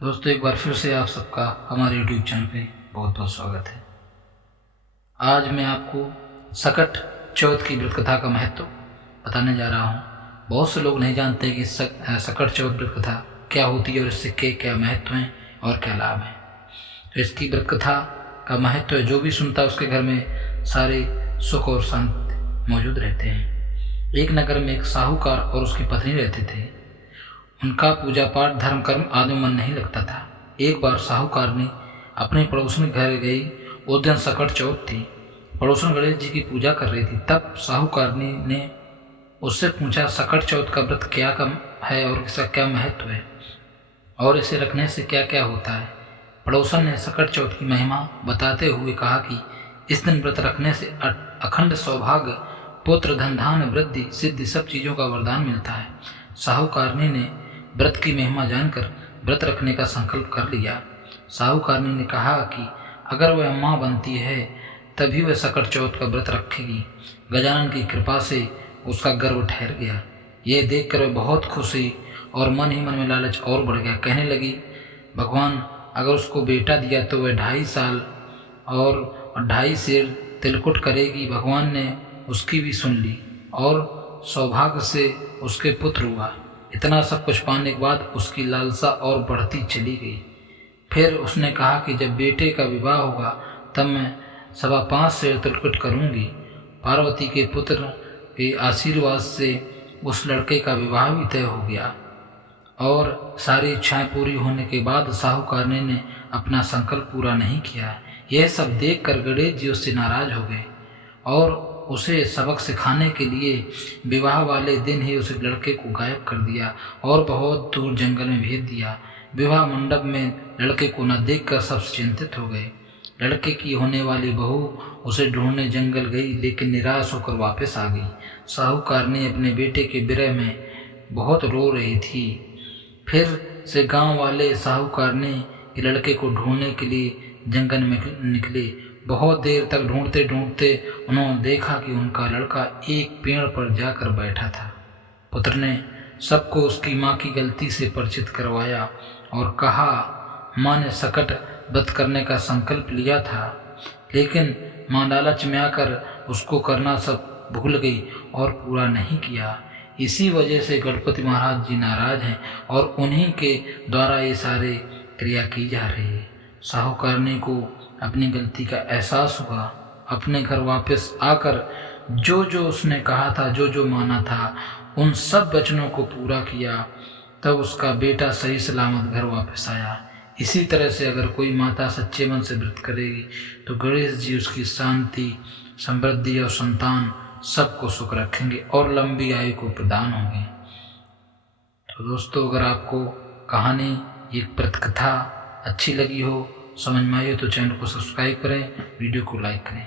दोस्तों, एक बार फिर से आप सबका हमारे YouTube चैनल पे बहुत बहुत स्वागत है। आज मैं आपको सकट चौथ की व्रत कथा का महत्व बताने जा रहा हूँ। बहुत से लोग नहीं जानते कि सकट चौथ व्रत कथा क्या होती है और इससे क्या महत्व हैं और क्या लाभ हैं। तो इसकी व्रत कथा का महत्व है, जो भी सुनता है उसके घर में सारे सुख और शांति मौजूद रहते हैं। एक नगर में एक साहूकार और उसकी पत्नी रहते थे। उनका पूजा पाठ धर्म कर्म आदि मन नहीं लगता था। एक बार साहूकारनी अपने पड़ोसन के घर गई। उस दिन सकट चौथ थी। पड़ोसन गणेश जी की पूजा कर रही थी। तब साहूकारनी ने उससे पूछा, सकट चौथ का व्रत क्या कम है और इसका क्या महत्व है और इसे रखने से क्या क्या होता है। पड़ोसन ने सकट चौथ की महिमा बताते हुए कहा कि इस दिन व्रत रखने से अखंड सौभाग्य, पुत्र, धन धान, वृद्धि, सिद्धि सब चीज़ों का वरदान मिलता है। साहूकारनी ने व्रत की महिमा जानकर व्रत रखने का संकल्प कर लिया। साहूकारनी ने कहा कि अगर वह माँ बनती है तभी वह सकट चौथ का व्रत रखेगी। गजानन की कृपा से उसका गर्व ठहर गया। यह देखकर वह बहुत खुश हुई और मन ही मन में लालच और बढ़ गया। कहने लगी, भगवान अगर उसको बेटा दिया तो वह 2.5 साल और 2.5 सेर तिलकुट करेगी। भगवान ने उसकी भी सुन ली और सौभाग्य से उसके पुत्र हुआ। इतना सब कुछ पाने के बाद उसकी लालसा और बढ़ती चली गई। फिर उसने कहा कि जब बेटे का विवाह होगा तब मैं 5.25 सेर तिलकुट करूँगी। पार्वती के पुत्र के आशीर्वाद से उस लड़के का विवाह भी तय हो गया और सारी इच्छाएं पूरी होने के बाद साहूकारनी ने अपना संकल्प पूरा नहीं किया। यह सब देखकर गणेश जी उससे नाराज हो गए और उसे सबक सिखाने के लिए विवाह वाले दिन ही उस लड़के को गायब कर दिया और बहुत दूर जंगल में भेज दिया। विवाह मंडप में लड़के को न देखकर सब चिंतित हो गए। लड़के की होने वाली बहू उसे ढूंढने जंगल गई, लेकिन निराश होकर वापस आ गई। साहूकारनी अपने बेटे के विरह में बहुत रो रही थी। फिर से गांव वाले साहूकारनी के लड़के को ढूंढने के लिए जंगल में निकले। बहुत देर तक ढूंढते ढूंढते उन्होंने देखा कि उनका लड़का एक पेड़ पर जाकर बैठा था। पुत्र ने सबको उसकी माँ की गलती से परिचित करवाया और कहा, माँ ने सकट व्रत करने का संकल्प लिया था, लेकिन माँ लालच में आकर उसको करना सब भूल गई और पूरा नहीं किया। इसी वजह से गणपति महाराज जी नाराज हैं और उन्हीं के द्वारा ये सारे क्रिया की जा रही है। साहूकारनी को अपनी गलती का एहसास हुआ। अपने घर वापस आकर जो जो उसने कहा था, जो जो माना था, उन सब वचनों को पूरा किया। तब उसका बेटा सही सलामत घर वापस आया। इसी तरह से अगर कोई माता सच्चे मन से व्रत करेगी तो गणेश जी उसकी शांति, समृद्धि और संतान सबको सुख रखेंगे और लंबी आयु को प्रदान होंगे। तो दोस्तों, अगर आपको कहानी, ये व्रत कथा अच्छी लगी हो, समझ में आई हो तो चैनल को सब्सक्राइब करें, वीडियो को लाइक करें।